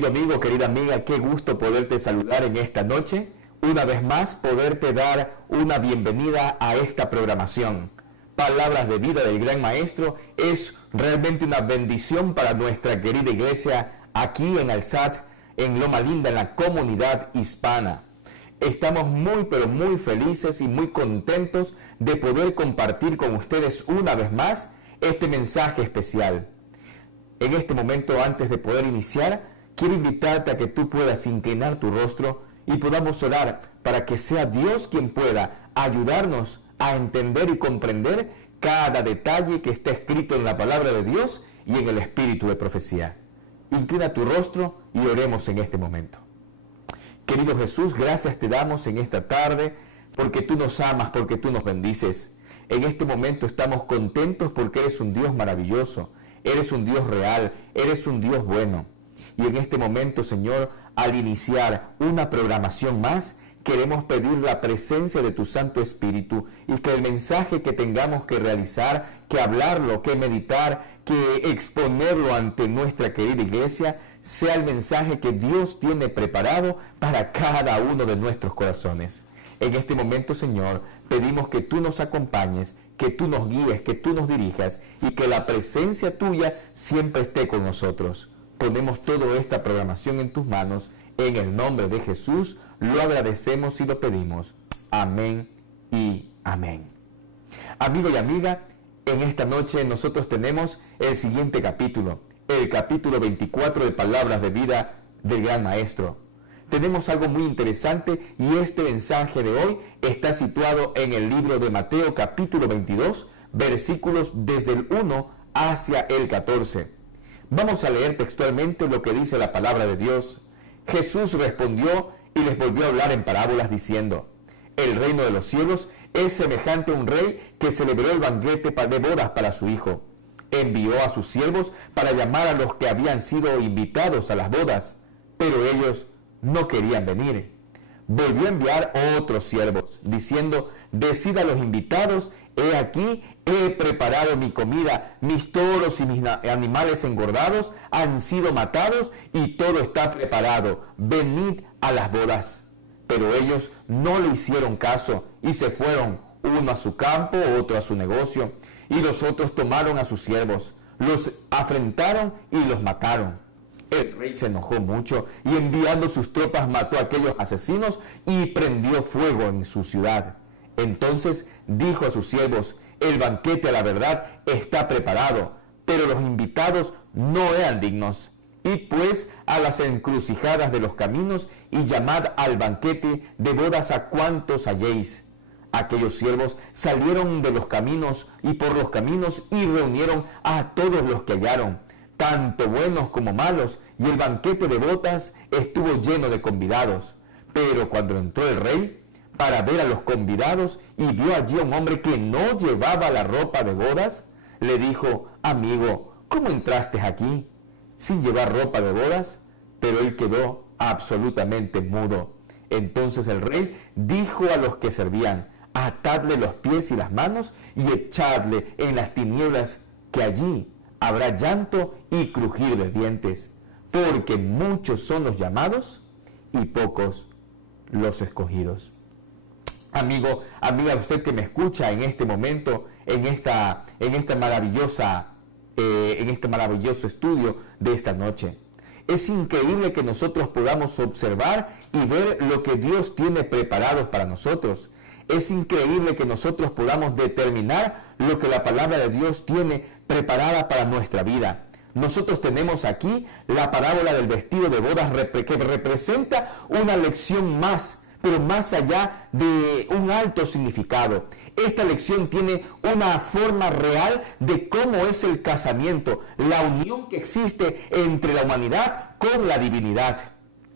Querido amigo, querida amiga, qué gusto poderte saludar en esta noche. Una vez más, poderte dar una bienvenida a esta programación. Palabras de Vida del Gran Maestro es realmente una bendición para nuestra querida iglesia aquí en Alzat, en Loma Linda, en la comunidad hispana. Estamos muy pero muy felices y muy contentos de poder compartir con ustedes una vez más este mensaje especial. En este momento, antes de poder iniciar, quiero invitarte a que tú puedas inclinar tu rostro y podamos orar para que sea Dios quien pueda ayudarnos a entender y comprender cada detalle que está escrito en la palabra de Dios y en el espíritu de profecía. Inclina tu rostro y oremos en este momento. Querido Jesús, gracias te damos en esta tarde porque tú nos amas, porque tú nos bendices. En este momento estamos contentos porque eres un Dios maravilloso, eres un Dios real, eres un Dios bueno. Y en este momento, Señor, al iniciar una programación más, queremos pedir la presencia de tu Santo Espíritu y que el mensaje que tengamos que realizar, que hablarlo, que meditar, que exponerlo ante nuestra querida iglesia, sea el mensaje que Dios tiene preparado para cada uno de nuestros corazones. En este momento, Señor, pedimos que tú nos acompañes, que tú nos guíes, que tú nos dirijas y que la presencia tuya siempre esté con nosotros. Ponemos toda esta programación en tus manos. En el nombre de Jesús lo agradecemos y lo pedimos. Amén y amén. Amigo y amiga, en esta noche nosotros tenemos el siguiente capítulo, el capítulo 24 de Palabras de Vida del Gran Maestro. Tenemos algo muy interesante y este mensaje de hoy está situado en el libro de Mateo capítulo 22, versículos desde el 1 hacia el 14. Vamos a leer textualmente lo que dice la palabra de Dios. Jesús respondió y les volvió a hablar en parábolas diciendo: el reino de los cielos es semejante a un rey que celebró el banquete de bodas para su hijo. Envió a sus siervos para llamar a los que habían sido invitados a las bodas, pero ellos no querían venir. Volvió a enviar otros siervos, diciendo: decid a los invitados, he aquí, he preparado mi comida, mis toros y mis animales engordados han sido matados y todo está preparado, venid a las bodas. Pero ellos no le hicieron caso y se fueron, uno a su campo, otro a su negocio, y los otros tomaron a sus siervos, los afrentaron y los mataron. El rey se enojó mucho y enviando sus tropas mató a aquellos asesinos y prendió fuego en su ciudad. Entonces dijo a sus siervos: el banquete a la verdad está preparado, pero los invitados no eran dignos. Id pues a las encrucijadas de los caminos y llamad al banquete de bodas a cuantos halléis. Aquellos siervos salieron de los caminos y por los caminos y reunieron a todos los que hallaron, tanto buenos como malos, y el banquete de bodas estuvo lleno de convidados. Pero cuando entró el rey para ver a los convidados y vio allí a un hombre que no llevaba la ropa de bodas, le dijo: amigo, ¿cómo entraste aquí sin llevar ropa de bodas? Pero él quedó absolutamente mudo. Entonces el rey dijo a los que servían: atadle los pies y las manos y echadle en las tinieblas, que allí habrá llanto y crujir de dientes, porque muchos son los llamados y pocos los escogidos. Amigo, amiga, usted que me escucha en este momento, en este maravilloso estudio de esta noche. Es increíble que nosotros podamos observar y ver lo que Dios tiene preparado para nosotros. Es increíble que nosotros podamos determinar lo que la palabra de Dios tiene preparada para nuestra vida. Nosotros tenemos aquí la parábola del vestido de bodas que representa una lección más, pero más allá de un alto significado. Esta lección tiene una forma real de cómo es el casamiento, la unión que existe entre la humanidad con la divinidad.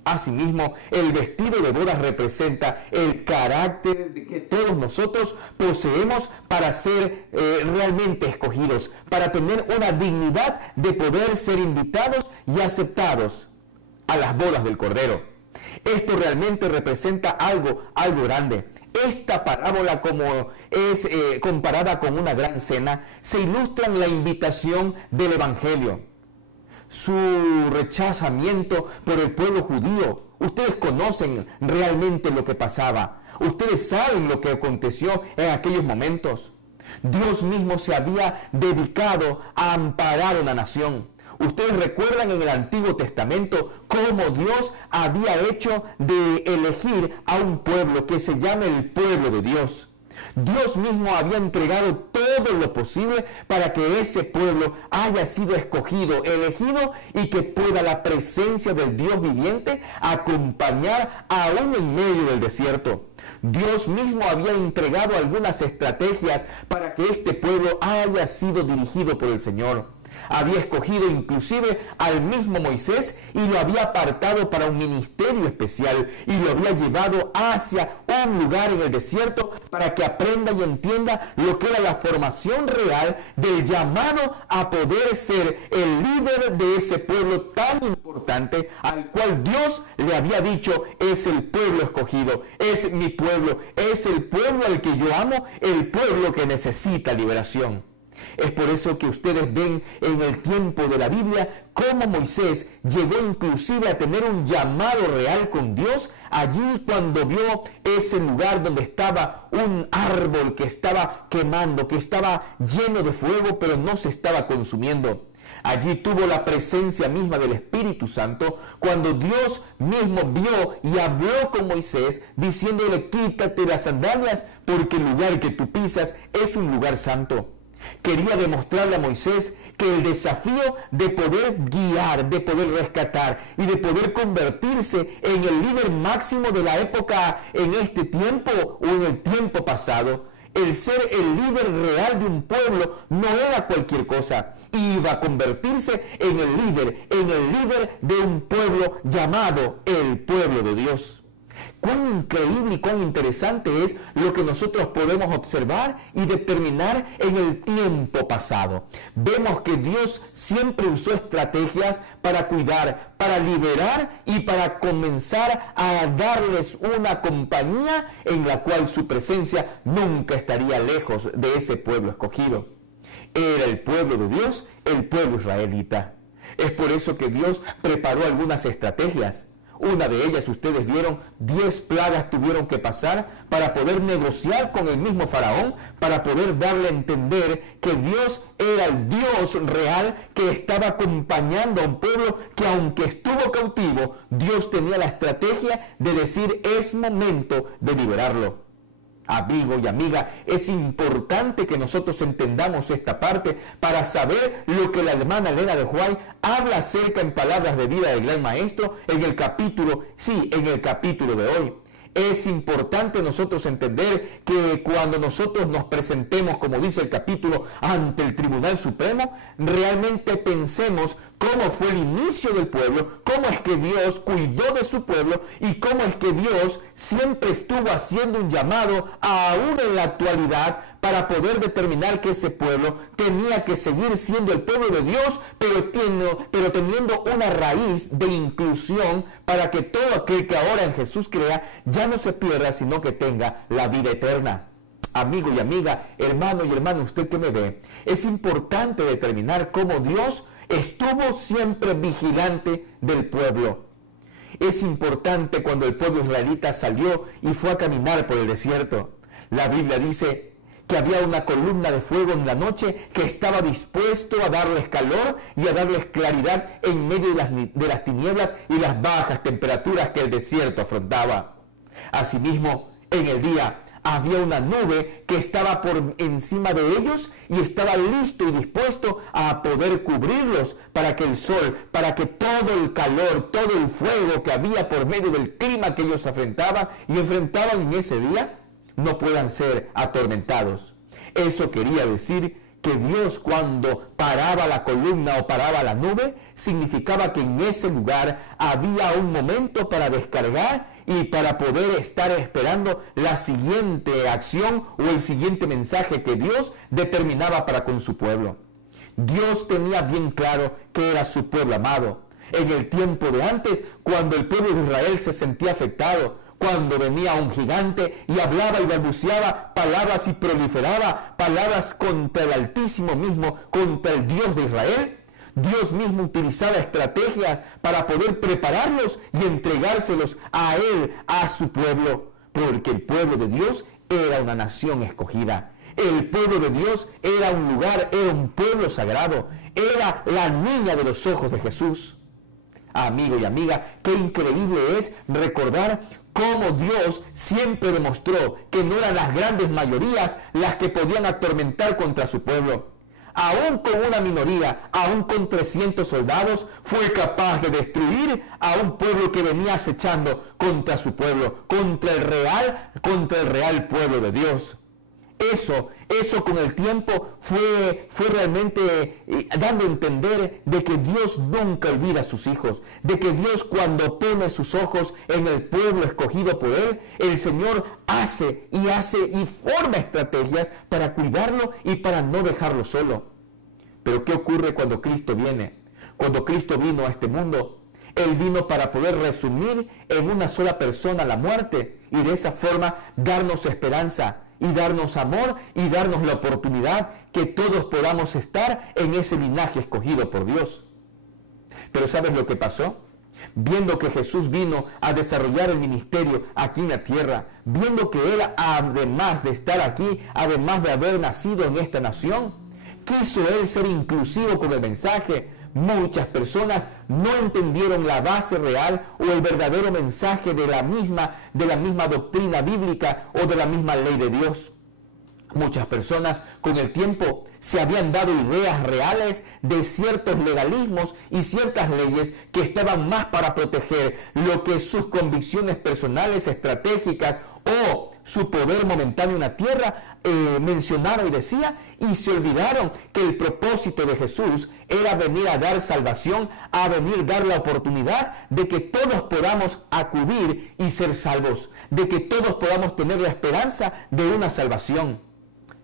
Asimismo, el vestido de bodas representa el carácter que todos nosotros poseemos para ser realmente escogidos, para tener una dignidad de poder ser invitados y aceptados a las bodas del Cordero. Esto realmente representa algo grande. Esta parábola, como es comparada con una gran cena, se ilustra en la invitación del Evangelio. su rechazamiento por el pueblo judío. Ustedes conocen realmente lo que pasaba. Ustedes saben lo que aconteció en aquellos momentos. Dios mismo se había dedicado a amparar a una nación. Ustedes recuerdan en el Antiguo Testamento cómo Dios había hecho de elegir a un pueblo que se llama el pueblo de Dios. Dios mismo había entregado todo lo posible para que ese pueblo haya sido escogido, elegido y que pueda la presencia del Dios viviente acompañar aún en medio del desierto. Dios mismo había entregado algunas estrategias para que este pueblo haya sido dirigido por el Señor. Había escogido inclusive al mismo Moisés y lo había apartado para un ministerio especial y lo había llevado hacia un lugar en el desierto para que aprenda y entienda lo que era la formación real del llamado a poder ser el líder de ese pueblo tan importante al cual Dios le había dicho: es el pueblo escogido, es mi pueblo, es el pueblo al que yo amo, el pueblo que necesita liberación. Es por eso que ustedes ven en el tiempo de la Biblia cómo Moisés llegó inclusive a tener un llamado real con Dios allí cuando vio ese lugar donde estaba un árbol que estaba quemando, que estaba lleno de fuego, pero no se estaba consumiendo. Allí tuvo la presencia misma del Espíritu Santo cuando Dios mismo vio y habló con Moisés diciéndole: quítate las sandalias porque el lugar que tú pisas es un lugar santo. Quería demostrarle a Moisés que el desafío de poder guiar, de poder rescatar y de poder convertirse en el líder máximo de la época en este tiempo o en el tiempo pasado, el ser el líder real de un pueblo no era cualquier cosa. Iba a convertirse en el líder de un pueblo llamado el pueblo de Dios. Cuán increíble y cuán interesante es lo que nosotros podemos observar y determinar en el tiempo pasado. Vemos que Dios siempre usó estrategias para cuidar, para liberar y para comenzar a darles una compañía en la cual su presencia nunca estaría lejos de ese pueblo escogido. Era el pueblo de Dios, el pueblo israelita. Es por eso que Dios preparó algunas estrategias. Una de ellas, ustedes vieron, 10 plagas tuvieron que pasar para poder negociar con el mismo faraón, para poder darle a entender que Dios era el Dios real que estaba acompañando a un pueblo que, aunque estuvo cautivo, Dios tenía la estrategia de decir: es momento de liberarlo. Amigo y amiga, es importante que nosotros entendamos esta parte para saber lo que la hermana Elena de White habla acerca en Palabras de Vida del Gran Maestro en el capítulo de hoy. Es importante nosotros entender que cuando nosotros nos presentemos, como dice el capítulo, ante el Tribunal Supremo, realmente pensemos cómo fue el inicio del pueblo, cómo es que Dios cuidó de su pueblo y cómo es que Dios siempre estuvo haciendo un llamado aún en la actualidad para poder determinar que ese pueblo tenía que seguir siendo el pueblo de Dios, pero teniendo una raíz de inclusión para que todo aquel que ahora en Jesús crea ya no se pierda, sino que tenga la vida eterna. Amigo y amiga, hermano y hermana, usted que me ve, es importante determinar cómo Dios estuvo siempre vigilante del pueblo. Es importante cuando el pueblo israelita salió y fue a caminar por el desierto. La Biblia dice que había una columna de fuego en la noche que estaba dispuesto a darles calor y a darles claridad en medio de las tinieblas y las bajas temperaturas que el desierto afrontaba. Asimismo, en el día había una nube que estaba por encima de ellos y estaba listo y dispuesto a poder cubrirlos para que el sol, para que todo el calor, todo el fuego que había por medio del clima que ellos enfrentaban en ese día, no puedan ser atormentados. Eso quería decir que Dios, cuando paraba la columna o paraba la nube, significaba que en ese lugar había un momento para descargar y para poder estar esperando la siguiente acción o el siguiente mensaje que Dios determinaba para con su pueblo. Dios tenía bien claro que era su pueblo amado. En el tiempo de antes, cuando el pueblo de Israel se sentía afectado, cuando venía un gigante y hablaba y balbuceaba palabras y proliferaba palabras contra el Altísimo mismo, contra el Dios de Israel, Dios mismo utilizaba estrategias para poder prepararlos y entregárselos a Él, a su pueblo, porque el pueblo de Dios era una nación escogida. El pueblo de Dios era un lugar, era un pueblo sagrado, era la niña de los ojos de Jesús. Amigo y amiga, qué increíble es recordar cómo Dios siempre demostró que no eran las grandes mayorías las que podían atormentar contra su pueblo. Aún con una minoría, aún con 300 soldados, fue capaz de destruir a un pueblo que venía acechando contra su pueblo, contra el real pueblo de Dios. Eso con el tiempo fue realmente dando a entender de que Dios nunca olvida a sus hijos, de que Dios cuando pone sus ojos en el pueblo escogido por Él, el Señor hace y forma estrategias para cuidarlo y para no dejarlo solo. Pero ¿qué ocurre cuando Cristo viene? Cuando Cristo vino a este mundo, Él vino para poder resumir en una sola persona la muerte y de esa forma darnos esperanza y darnos amor y darnos la oportunidad que todos podamos estar en ese linaje escogido por Dios. Pero ¿sabes lo que pasó? Viendo que Jesús vino a desarrollar el ministerio aquí en la tierra, viendo que Él, además de estar aquí, además de haber nacido en esta nación, quiso Él ser inclusivo con el mensaje. Muchas personas no entendieron la base real o el verdadero mensaje de la misma doctrina bíblica o de la misma ley de Dios. Muchas personas con el tiempo se habían dado ideas reales de ciertos legalismos y ciertas leyes que estaban más para proteger lo que sus convicciones personales, estratégicas o su poder momentáneo en la tierra mencionaron y decía, y se olvidaron que el propósito de Jesús era venir a dar salvación, a venir a dar la oportunidad de que todos podamos acudir y ser salvos, de que todos podamos tener la esperanza de una salvación.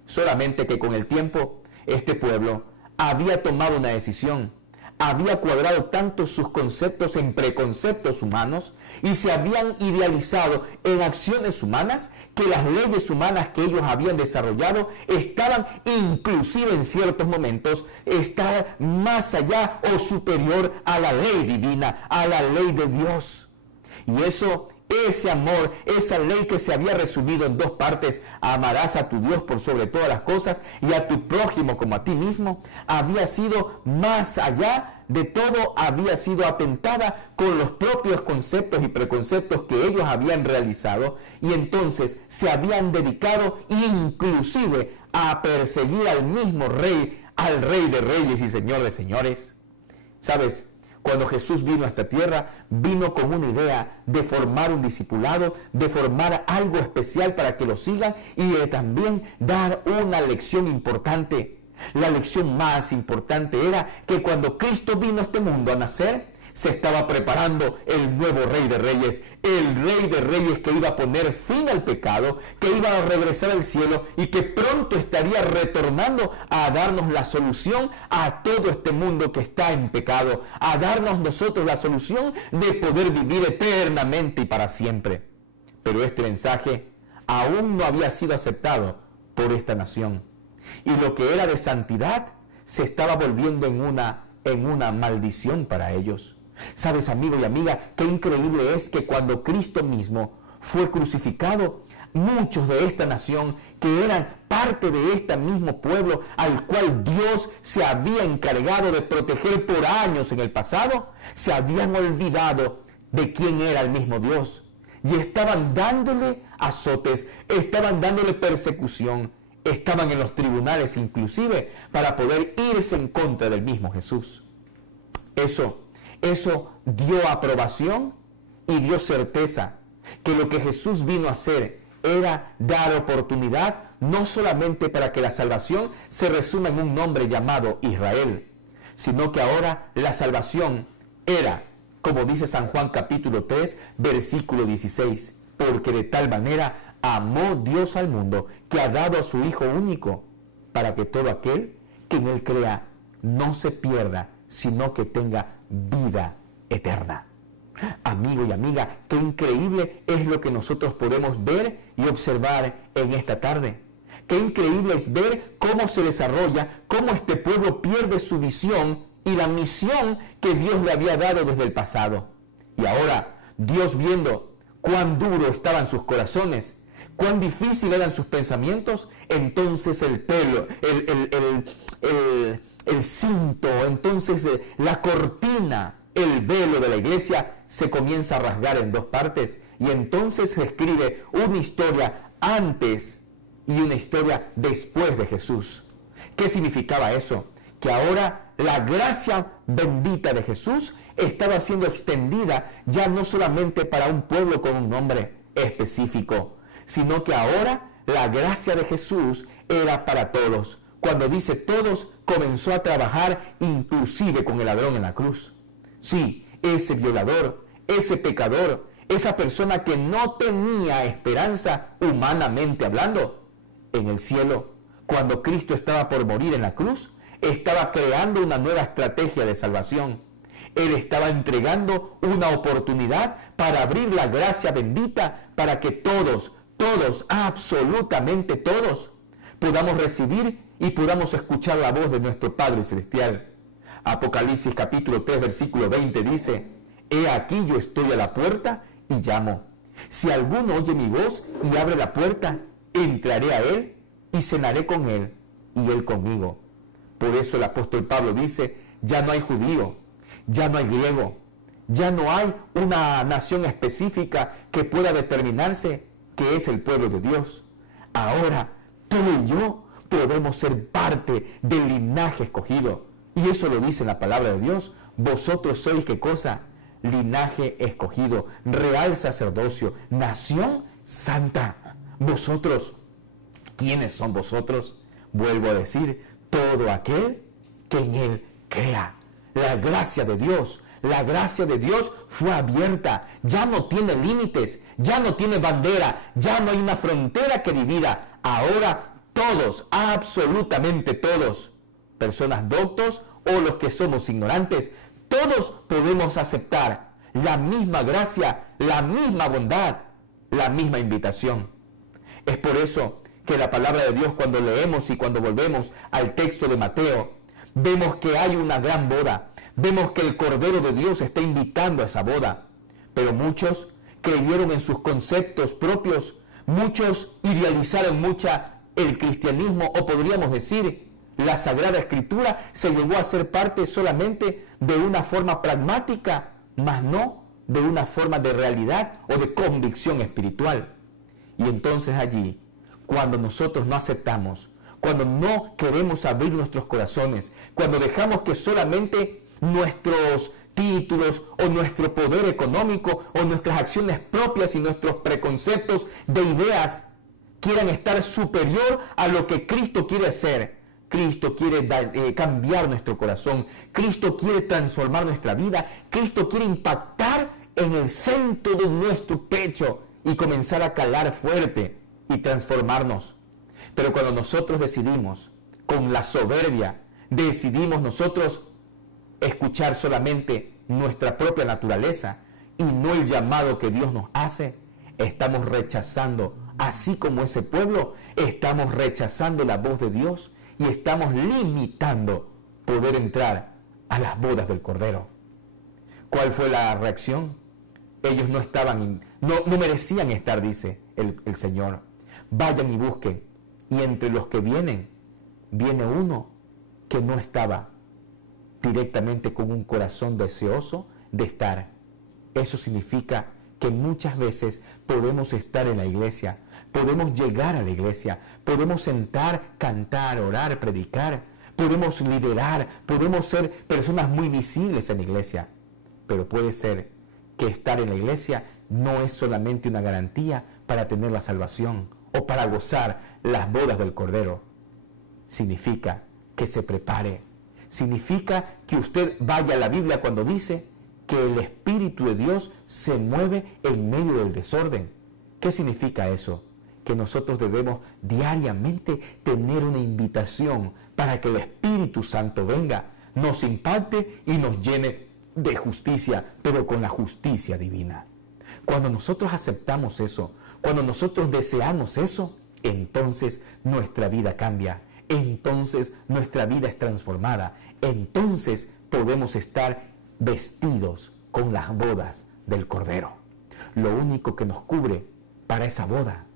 Solamente que con el tiempo este pueblo había tomado una decisión, había cuadrado tanto sus conceptos en preconceptos humanos y se habían idealizado en acciones humanas que las leyes humanas que ellos habían desarrollado estaban inclusive en ciertos momentos más allá o superior a la ley divina, a la ley de Dios. Y ese amor, esa ley que se había resumido en dos partes, amarás a tu Dios por sobre todas las cosas y a tu prójimo como a ti mismo, había sido más allá de todo, había sido atentada con los propios conceptos y preconceptos que ellos habían realizado y entonces se habían dedicado inclusive a perseguir al mismo rey, al Rey de Reyes y Señor de Señores. ¿Sabes? Cuando Jesús vino a esta tierra, vino con una idea de formar un discipulado, de formar algo especial para que lo sigan y de también dar una lección importante. La lección más importante era que cuando Cristo vino a este mundo a nacer, se estaba preparando el nuevo Rey de Reyes, el Rey de Reyes que iba a poner fin al pecado, que iba a regresar al cielo y que pronto estaría retornando a darnos la solución a todo este mundo que está en pecado, a darnos nosotros la solución de poder vivir eternamente y para siempre. Pero este mensaje aún no había sido aceptado por esta nación. Y lo que era de santidad se estaba volviendo en una maldición para ellos. ¿Sabes, amigo y amiga, qué increíble es que cuando Cristo mismo fue crucificado, muchos de esta nación que eran parte de este mismo pueblo al cual Dios se había encargado de proteger por años en el pasado, se habían olvidado de quién era el mismo Dios y estaban dándole azotes, estaban dándole persecución, estaban en los tribunales inclusive para poder irse en contra del mismo Jesús. Eso dio aprobación y dio certeza que lo que Jesús vino a hacer era dar oportunidad no solamente para que la salvación se resuma en un nombre llamado Israel, sino que ahora la salvación era, como dice San Juan capítulo 3, versículo 16, porque de tal manera amó Dios al mundo que ha dado a su Hijo único, para que todo aquel que en Él crea no se pierda, sino que tenga vida eterna. Amigo y amiga, qué increíble es lo que nosotros podemos ver y observar en esta tarde. Qué increíble es ver cómo se desarrolla, cómo este pueblo pierde su visión y y la misión que Dios le había dado desde el pasado. Y ahora, Dios, viendo cuán duro estaban sus corazones, cuán difícil eran sus pensamientos, entonces el cinto, entonces la cortina, el velo de la iglesia se comienza a rasgar en dos partes, y entonces se escribe una historia antes y una historia después de Jesús. ¿Qué significaba eso? Que ahora la gracia bendita de Jesús estaba siendo extendida ya no solamente para un pueblo con un nombre específico, sino que ahora la gracia de Jesús era para todos. Cuando dice todos, comenzó a trabajar inclusive con el ladrón en la cruz. Sí, ese violador, ese pecador, esa persona que no tenía esperanza humanamente hablando, en el cielo, cuando Cristo estaba por morir en la cruz, estaba creando una nueva estrategia de salvación. Él estaba entregando una oportunidad para abrir la gracia bendita para que todos, absolutamente todos, podamos recibir y podamos escuchar la voz de nuestro Padre Celestial. Apocalipsis capítulo 3, versículo 20 dice: He aquí yo estoy a la puerta y llamo. Si alguno oye mi voz y abre la puerta, entraré a él y cenaré con él y él conmigo. Por eso el apóstol Pablo dice: ya no hay judío, ya no hay griego, ya no hay una nación específica que pueda determinarse que es el pueblo de Dios. Ahora tú y yo podemos ser parte del linaje escogido. Y eso lo dice en la palabra de Dios. Vosotros sois, ¿qué cosa? Linaje escogido, real sacerdocio, nación santa. Vosotros, ¿quiénes son vosotros? Vuelvo a decir, todo aquel que en él crea. La gracia de Dios fue abierta, ya no tiene límites, ya no tiene bandera, ya no hay una frontera que divida. Ahora todos, absolutamente todos, personas doctos o los que somos ignorantes, todos podemos aceptar la misma gracia, la misma bondad, la misma invitación. Es por eso que la palabra de Dios, cuando leemos y cuando volvemos al texto de Mateo, vemos que hay una gran boda. Vemos que el Cordero de Dios está invitando a esa boda. Pero muchos creyeron en sus conceptos propios, muchos idealizaron el cristianismo, o podríamos decir, la Sagrada Escritura se llegó a ser parte solamente de una forma pragmática, mas no de una forma de realidad o de convicción espiritual. Y entonces allí, cuando nosotros no aceptamos, cuando no queremos abrir nuestros corazones, cuando dejamos que solamente nuestros títulos o nuestro poder económico o nuestras acciones propias y nuestros preconceptos de ideas quieran estar superior a lo que Cristo quiere hacer. Cristo quiere cambiar nuestro corazón. Cristo quiere transformar nuestra vida. Cristo quiere impactar en el centro de nuestro pecho y comenzar a calar fuerte y transformarnos. Pero cuando nosotros decidimos, con la soberbia, decidimos nosotros escuchar solamente nuestra propia naturaleza y no el llamado que Dios nos hace, estamos rechazando, así como ese pueblo, estamos rechazando la voz de Dios y estamos limitando poder entrar a las bodas del Cordero. ¿Cuál fue la reacción? Ellos no merecían estar, dice el Señor. Vayan y busquen. Y entre los que viene uno que no estaba directamente con un corazón deseoso de estar. Eso significa que muchas veces podemos estar en la iglesia, podemos llegar a la iglesia, podemos sentar, cantar, orar, predicar, podemos liderar, podemos ser personas muy visibles en la iglesia, pero puede ser que estar en la iglesia no es solamente una garantía para tener la salvación o para gozar las bodas del Cordero. Significa que se prepare. Significa que usted vaya a la Biblia cuando dice que el Espíritu de Dios se mueve en medio del desorden. ¿Qué significa eso? Que nosotros debemos diariamente tener una invitación para que el Espíritu Santo venga, nos impacte y nos llene de justicia, pero con la justicia divina. Cuando nosotros aceptamos eso, cuando nosotros deseamos eso, entonces nuestra vida cambia. Entonces nuestra vida es transformada. Entonces podemos estar vestidos con las bodas del Cordero. Lo único que nos cubre para esa boda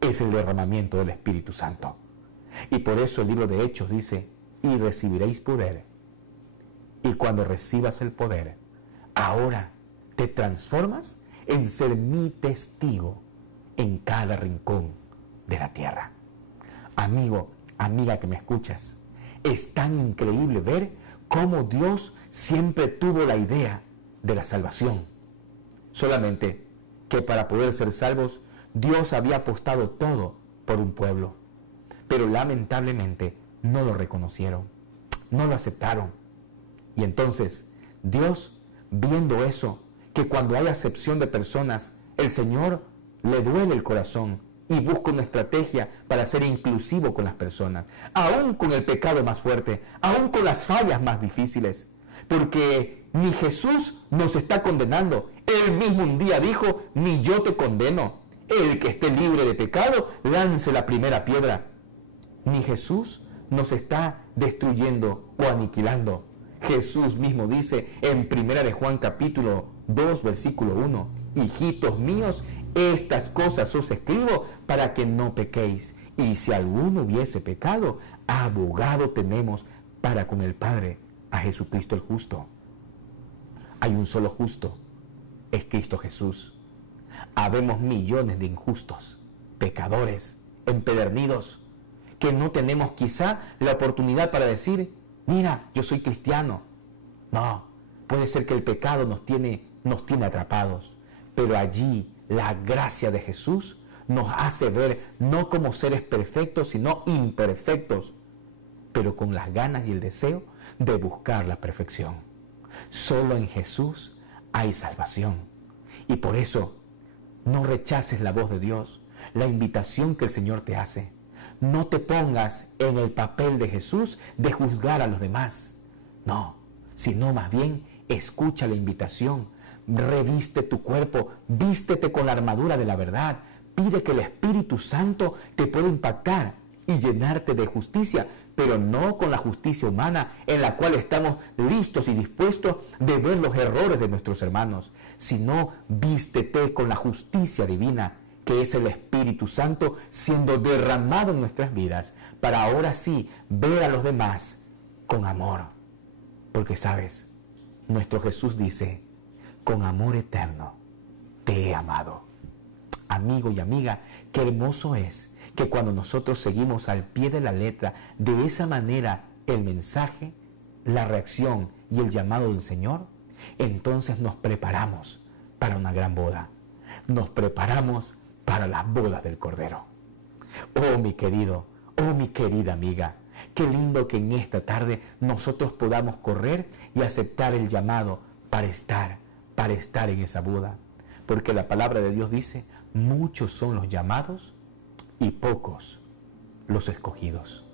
es el derramamiento del Espíritu Santo. Y por eso el libro de Hechos dice, y recibiréis poder. Y cuando recibas el poder, ahora te transformas en ser mi testigo en cada rincón de la tierra. Amigo, amiga que me escuchas, es tan increíble ver cómo Dios siempre tuvo la idea de la salvación. Solamente que para poder ser salvos, Dios había apostado todo por un pueblo. Pero lamentablemente no lo reconocieron, no lo aceptaron. Y entonces Dios, viendo eso, que cuando hay acepción de personas, el Señor le duele el corazón y busca una estrategia para ser inclusivo con las personas, aún con el pecado más fuerte, aún con las fallas más difíciles. Porque ni Jesús nos está condenando. Él mismo un día dijo, ni yo te condeno. El que esté libre de pecado, lance la primera piedra. Ni Jesús nos está destruyendo o aniquilando. Jesús mismo dice en 1 de Juan capítulo 2, versículo 1, hijitos míos, estas cosas os escribo para que no pequéis. Y si alguno hubiese pecado, abogado tenemos para con el Padre, a Jesucristo el justo. Hay un solo justo, es Cristo Jesús. Habemos millones de injustos, pecadores, empedernidos, que no tenemos quizá la oportunidad para decir, mira, yo soy cristiano. No, puede ser que el pecado nos tiene atrapados, pero allí la gracia de Jesús nos hace ver no como seres perfectos, sino imperfectos, pero con las ganas y el deseo de buscar la perfección. Solo en Jesús hay salvación. Y por eso, no rechaces la voz de Dios, la invitación que el Señor te hace. No te pongas en el papel de Jesús de juzgar a los demás. No, sino más bien escucha la invitación. Reviste tu cuerpo, vístete con la armadura de la verdad. Pide que el Espíritu Santo te pueda impactar y llenarte de justicia, pero no con la justicia humana en la cual estamos listos y dispuestos de ver los errores de nuestros hermanos, sino vístete con la justicia divina, que es el Espíritu Santo siendo derramado en nuestras vidas, para ahora sí ver a los demás con amor. Porque sabes, nuestro Jesús dice, con amor eterno te he amado. Amigo y amiga, qué hermoso es que cuando nosotros seguimos al pie de la letra, de esa manera, el mensaje, la reacción y el llamado del Señor, entonces nos preparamos para una gran boda. Nos preparamos para las bodas del Cordero. Oh, mi querido, oh, mi querida amiga, qué lindo que en esta tarde nosotros podamos correr y aceptar el llamado para estar en esa boda. Porque la palabra de Dios dice, muchos son los llamados y pocos los escogidos.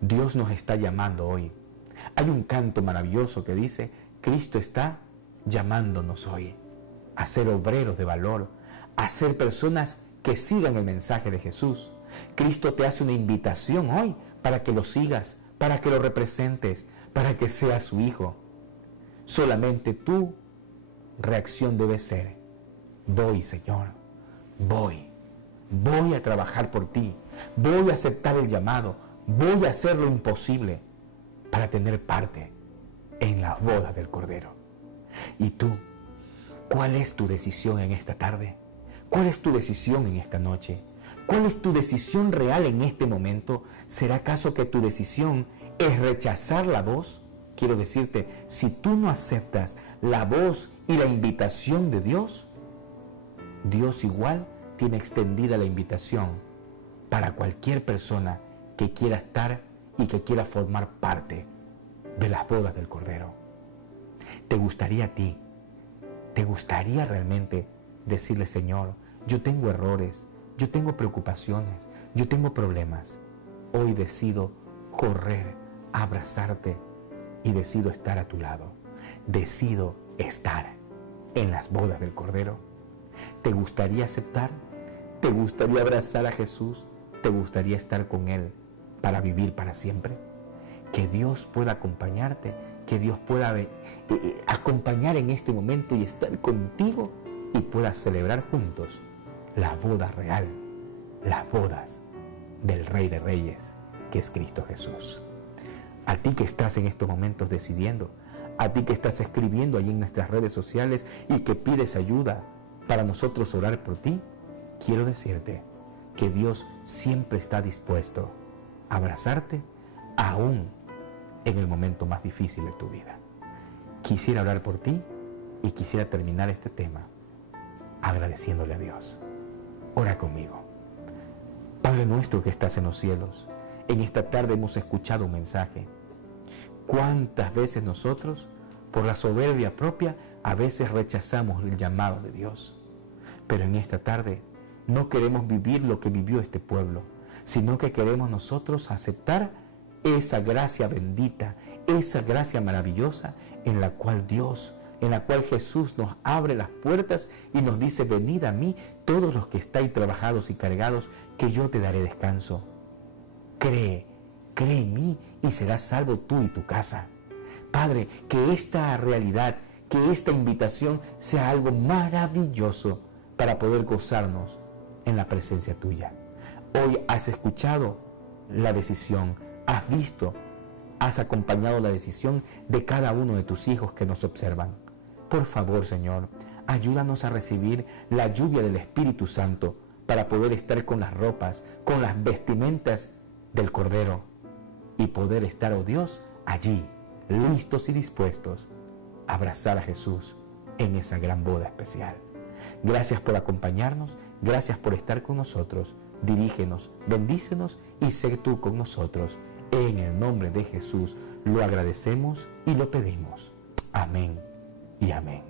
Dios nos está llamando hoy. Hay un canto maravilloso que dice, Cristo está llamándonos hoy a ser obreros de valor, a ser personas que sigan el mensaje de Jesús. Cristo te hace una invitación hoy para que lo sigas, para que lo representes, para que seas su hijo. Solamente tu reacción debe ser, voy, Señor, voy a trabajar por ti, voy a aceptar el llamado, voy a hacer lo imposible para tener parte en las bodas del Cordero. ¿Y tú? ¿Cuál es tu decisión en esta tarde? ¿Cuál es tu decisión en esta noche? ¿Cuál es tu decisión real en este momento? ¿Será acaso que tu decisión es rechazar la voz? Quiero decirte, si tú no aceptas la voz y la invitación de Dios, Dios igual tiene extendida la invitación para cualquier persona que quiera estar y que quiera formar parte de las bodas del Cordero. ¿Te gustaría a ti? ¿Te gustaría realmente decirle, Señor, yo tengo errores, yo tengo preocupaciones, yo tengo problemas? Hoy decido correr, abrazarte y decido estar a tu lado. Decido estar en las bodas del Cordero. ¿Te gustaría aceptar? ¿Te gustaría abrazar a Jesús? ¿Te gustaría estar con Él para vivir para siempre? Que Dios pueda acompañarte, que Dios pueda acompañar en este momento y estar contigo y pueda celebrar juntos la boda real, las bodas del Rey de Reyes, que es Cristo Jesús. A ti que estás en estos momentos decidiendo, a ti que estás escribiendo allí en nuestras redes sociales y que pides ayuda para nosotros orar por ti, quiero decirte que Dios siempre está dispuesto a abrazarte aún en el momento más difícil de tu vida. Quisiera orar por ti y quisiera terminar este tema agradeciéndole a Dios. Ora conmigo. Padre nuestro que estás en los cielos, en esta tarde hemos escuchado un mensaje. ¿Cuántas veces nosotros, por la soberbia propia, a veces rechazamos el llamado de Dios? Pero en esta tarde no queremos vivir lo que vivió este pueblo, sino que queremos nosotros aceptar esa gracia bendita, esa gracia maravillosa en la cual Jesús nos abre las puertas y nos dice: venid a mí todos los que estáis trabajados y cargados, que yo te daré descanso. Cree en mí y serás salvo tú y tu casa. Padre, que esta realidad, que esta invitación sea algo maravilloso para poder gozarnos en la presencia tuya. Hoy has escuchado la decisión, has visto, has acompañado la decisión de cada uno de tus hijos que nos observan. Por favor, Señor, ayúdanos a recibir la lluvia del Espíritu Santo para poder estar con las ropas, con las vestimentas del Cordero y poder estar, oh Dios, allí, listos y dispuestos a abrazar a Jesús en esa gran boda especial. Gracias por acompañarnos, gracias por estar con nosotros. Dirígenos, bendícenos y sé tú con nosotros. En el nombre de Jesús lo agradecemos y lo pedimos. Amén y amén.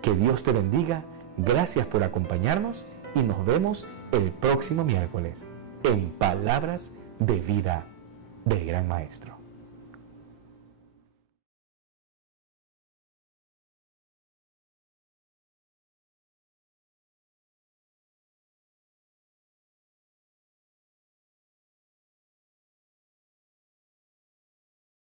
Que Dios te bendiga. Gracias por acompañarnos y nos vemos el próximo miércoles en Palabras de Vida del Gran Maestro.